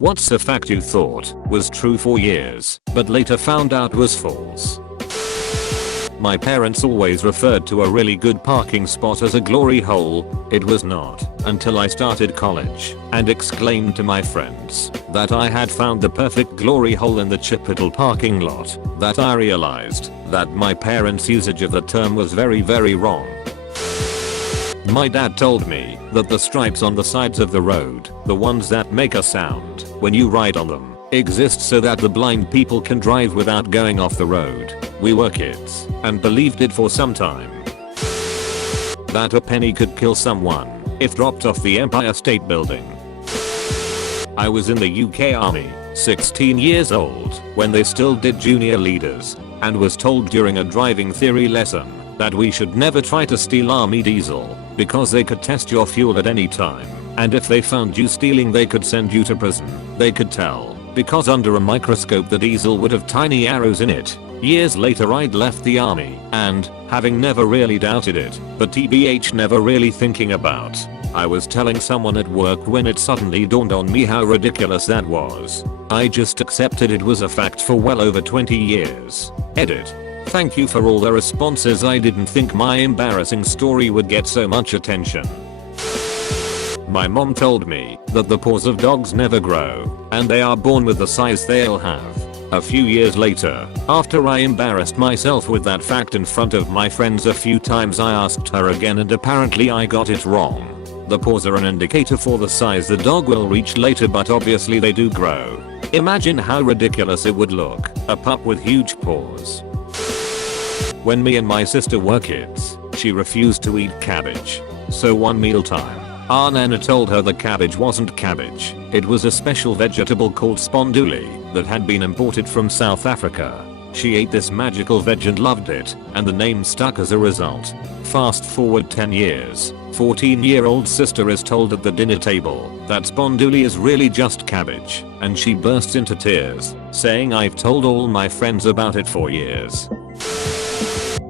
What's a fact you thought was true for years, but later found out was false? My parents always referred to a really good parking spot as a glory hole. It was not until I started college and exclaimed to my friends that I had found the perfect glory hole in the Chipotle parking lot that I realized that my parents' usage of the term was very wrong. My dad told me that the stripes on the sides of the road, the ones that make a sound when you ride on them, exist so that the blind people can drive without going off the road. We were kids and believed it for some time. That a penny could kill someone if dropped off the Empire State Building. I was in the UK Army, 16 years old, when they still did junior leaders, and was told during a driving theory lesson that we should never try to steal army diesel because they could test your fuel at any time, and if they found you stealing they could send you to prison. They could tell because under a microscope the diesel would have tiny arrows in it. Years later I'd left the army and, having never really doubted it, but TBH never really thinking about, I was telling someone at work when it suddenly dawned on me how ridiculous that was. I just accepted it was a fact for well over 20 years. Edit. Thank you for all the responses. I didn't think my embarrassing story would get so much attention. My mom told me that the paws of dogs never grow, and they are born with the size they'll have. A few years later, after I embarrassed myself with that fact in front of my friends a few times, I asked her again and apparently I got it wrong. The paws are an indicator for the size the dog will reach later, but obviously they do grow. Imagine how ridiculous it would look, a pup with huge paws. When me and my sister were kids, she refused to eat cabbage. So one mealtime, our nana told her the cabbage wasn't cabbage, it was a special vegetable called sponduli that had been imported from South Africa. She ate this magical veg and loved it, and the name stuck as a result. Fast forward 10 years, 14-year-old sister is told at the dinner table that sponduli is really just cabbage, and she bursts into tears, saying, "I've told all my friends about it for years.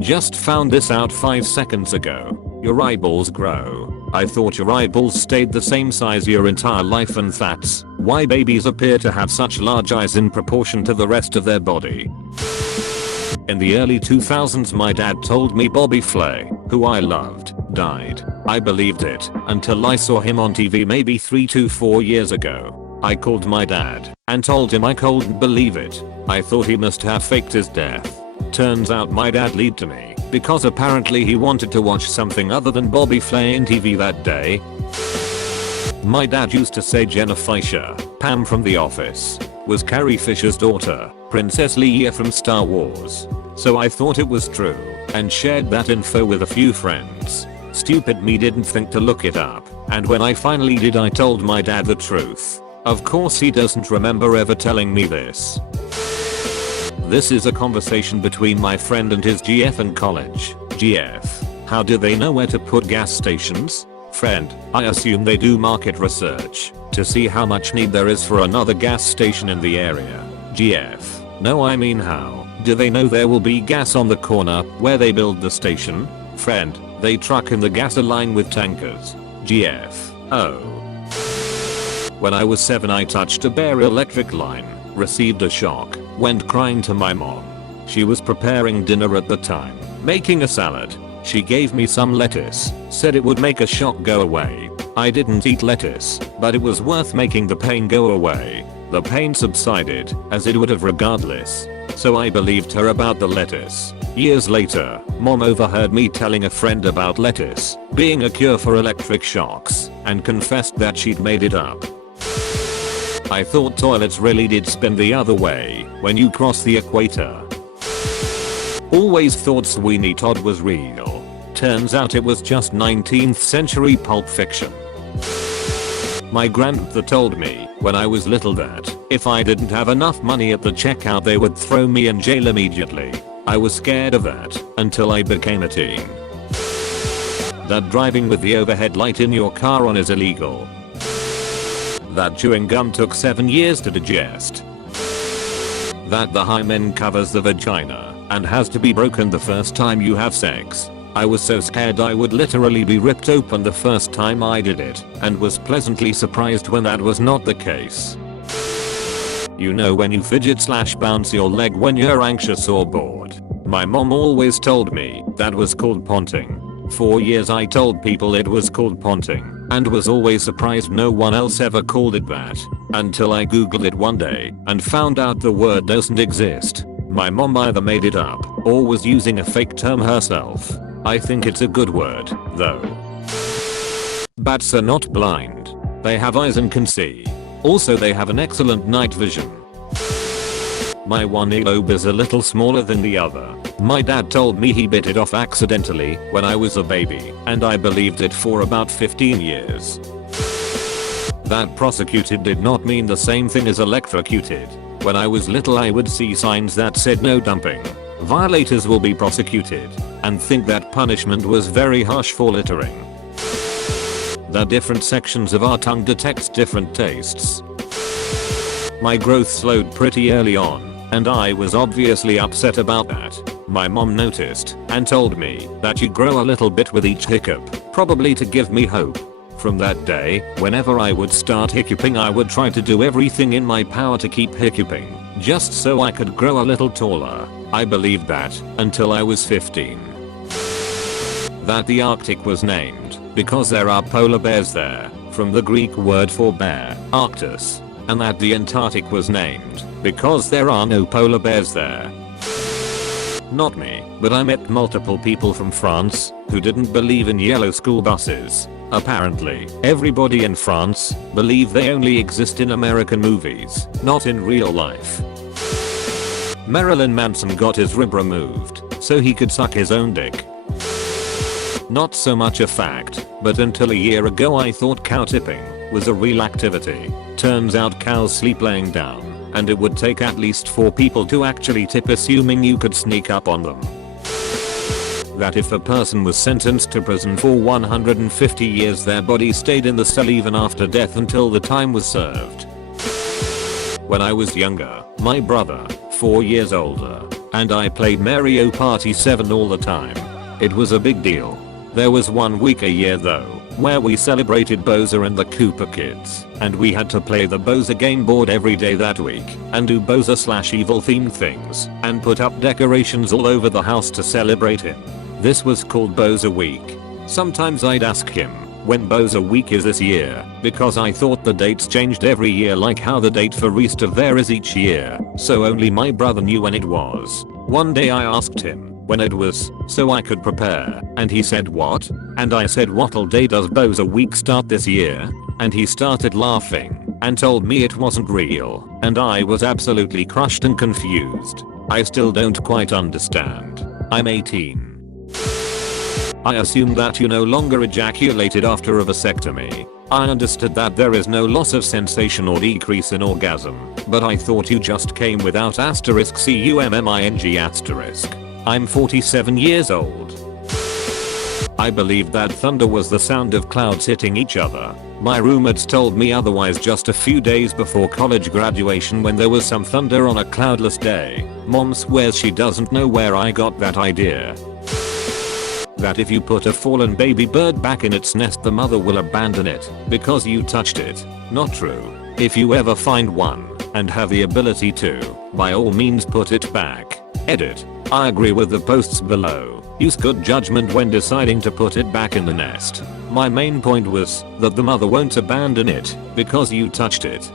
Just found this out 5 seconds ago. Your eyeballs grow. I thought your eyeballs stayed the same size your entire life, and that's why babies appear to have such large eyes in proportion to the rest of their body." In the early 2000s my dad told me Bobby Flay, who I loved, died. I believed it until I saw him on TV maybe 3 to 4 years ago. I called my dad and told him I couldn't believe it. I thought he must have faked his death. Turns out my dad lied to me because apparently he wanted to watch something other than Bobby Flay in TV that day. My dad used to say Jenna Fisher, Pam from The Office, was Carrie Fisher's daughter, Princess Leia from Star Wars. So I thought it was true and shared that info with a few friends. Stupid me didn't think to look it up, and when I finally did I told my dad the truth. Of course he doesn't remember ever telling me this. This is a conversation between my friend and his GF in college. GF, how do they know where to put gas stations? Friend, I assume they do market research to see how much need there is for another gas station in the area. GF, no, I mean how do they know there will be gas on the corner where they build the station? Friend, they truck in the gas line with tankers. GF, oh. When I was 7 I touched a bare electric line, received a shock, went crying to my mom. She was preparing dinner at the time, making a salad. She gave me some lettuce, said it would make a shock go away. I didn't eat lettuce, but it was worth making the pain go away. The pain subsided, as it would have regardless. So I believed her about the lettuce. Years later, mom overheard me telling a friend about lettuce being a cure for electric shocks, and confessed that she'd made it up. I thought toilets really did spin the other way when you cross the equator. Always thought Sweeney Todd was real. Turns out it was just 19th century pulp fiction. My grandmother told me when I was little that if I didn't have enough money at the checkout they would throw me in jail immediately. I was scared of that until I became a teen. That driving with the overhead light in your car on is illegal. That chewing gum took 7 years to digest. That the hymen covers the vagina and has to be broken the first time you have sex. I was so scared I would literally be ripped open the first time I did it, and was pleasantly surprised when that was not the case. You know when you fidget / bounce your leg when you're anxious or bored. My mom always told me that was called ponting. For years I told people it was called ponting and was always surprised no one else ever called it that until I googled it one day and found out the word doesn't exist. My mom either made it up or was using a fake term herself. I think it's a good word, though. Bats are not blind. They have eyes and can see. Also they have an excellent night vision. My one earlobe is a little smaller than the other. My dad told me he bit it off accidentally when I was a baby, and I believed it for about 15 years. That prosecuted did not mean the same thing as electrocuted. When I was little I would see signs that said no dumping. Violators will be prosecuted, and think that punishment was very harsh for littering. The different sections of our tongue detects different tastes. My growth slowed pretty early on, and I was obviously upset about that. My mom noticed and told me that you grow a little bit with each hiccup, probably to give me hope. From that day, whenever I would start hiccuping I would try to do everything in my power to keep hiccuping, just so I could grow a little taller. I believed that until I was 15. That the Arctic was named because there are polar bears there, from the Greek word for bear, Arctus, and that the Antarctic was named because there are no polar bears there. Not me, but I met multiple people from France who didn't believe in yellow school buses. Apparently, everybody in France believe they only exist in American movies, not in real life. Marilyn Manson got his rib removed so he could suck his own dick. Not so much a fact, but until a year ago I thought cow tipping was a real activity. Turns out cows sleep laying down, and it would take at least 4 people to actually tip, assuming you could sneak up on them. That if a person was sentenced to prison for 150 years their body stayed in the cell even after death until the time was served. When I was younger, my brother, 4 years older, and I played Mario Party 7 all the time. It was a big deal. There was one week a year though, where we celebrated Bowser and the Koopa Kids, and we had to play the Bowser game board every day that week, and do Bowser/evil themed things, and put up decorations all over the house to celebrate him. This was called Bowser Week. Sometimes I'd ask him, when Bowser Week is this year, because I thought the dates changed every year like how the date for Easter there is each year, so only my brother knew when it was. One day I asked him when it was, so I could prepare, and he said what? And I said what day does Bowser Week start this year? And he started laughing and told me it wasn't real, and I was absolutely crushed and confused. I still don't quite understand. I'm 18. I assumed that you no longer ejaculated after a vasectomy. I understood that there is no loss of sensation or decrease in orgasm, but I thought you just came without *CUMMING***. I'm 47 years old. I believed that thunder was the sound of clouds hitting each other. My roommates told me otherwise just a few days before college graduation when there was some thunder on a cloudless day. Mom swears she doesn't know where I got that idea. That if you put a fallen baby bird back in its nest the mother will abandon it because you touched it. Not true. If you ever find one and have the ability to, by all means put it back. Edit. I agree with the posts below. Use good judgment when deciding to put it back in the nest. My main point was that the mother won't abandon it because you touched it.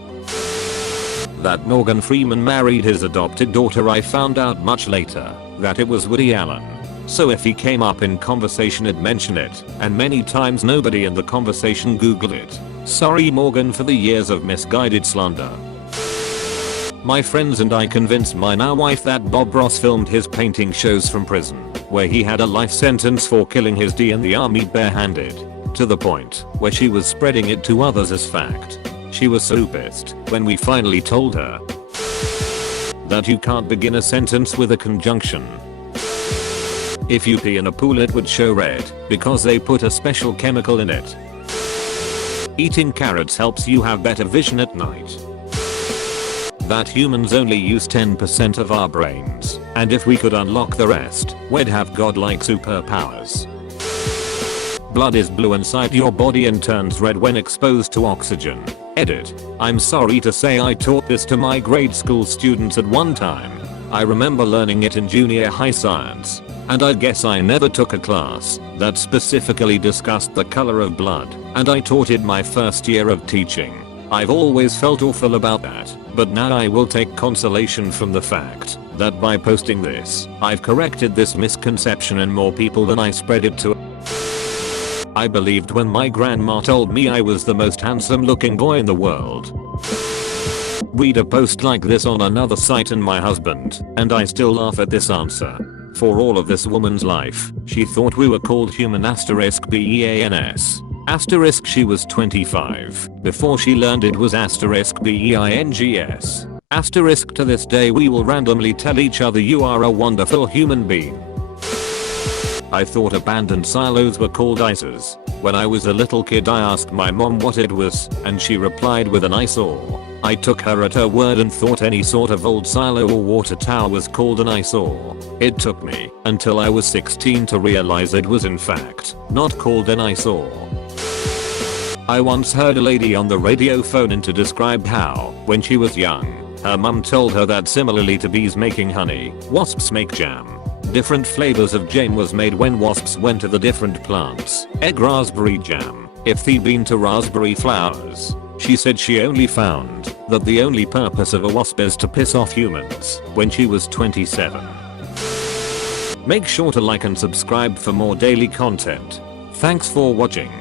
That Morgan Freeman married his adopted daughter I found out much later that it was Woody Allen. So if he came up in conversation I'd mention it, and many times nobody in the conversation googled it. Sorry Morgan for the years of misguided slander. My friends and I convinced my now wife that Bob Ross filmed his painting shows from prison, where he had a life sentence for killing his D in the army barehanded, to the point where she was spreading it to others as fact. She was so pissed when we finally told her that you can't begin a sentence with a conjunction. If you pee in a pool it would show red because they put a special chemical in it. Eating carrots helps you have better vision at night. That humans only use 10% of our brains, and if we could unlock the rest, we'd have godlike superpowers. Blood is blue inside your body and turns red when exposed to oxygen. Edit. I'm sorry to say I taught this to my grade school students at one time. I remember learning it in junior high science. And I guess I never took a class that specifically discussed the color of blood, and I taught it my first year of teaching. I've always felt awful about that, but now I will take consolation from the fact that by posting this, I've corrected this misconception in more people than I spread it to. I believed when my grandma told me I was the most handsome looking boy in the world. Read a post like this on another site and my husband and I still laugh at this answer. For all of this woman's life, she thought we were called human *BEANS. Asterisk she was 25 before she learned it was *BEINGS. Asterisk to this day we will randomly tell each other you are a wonderful human being. I thought abandoned silos were called ISOs. When I was a little kid I asked my mom what it was and she replied with an eyesore. I took her at her word and thought any sort of old silo or water tower was called an eyesore. It took me until I was 16 to realize it was in fact not called an eyesore. I once heard a lady on the radio phone in to describe how, when she was young, her mum told her that similarly to bees making honey, wasps make jam. Different flavors of jam was made when wasps went to the different plants. Egg raspberry jam, if they'd been to raspberry flowers. She said she only found that the only purpose of a wasp is to piss off humans when she was 27. Make sure to like and subscribe for more daily content. Thanks for watching.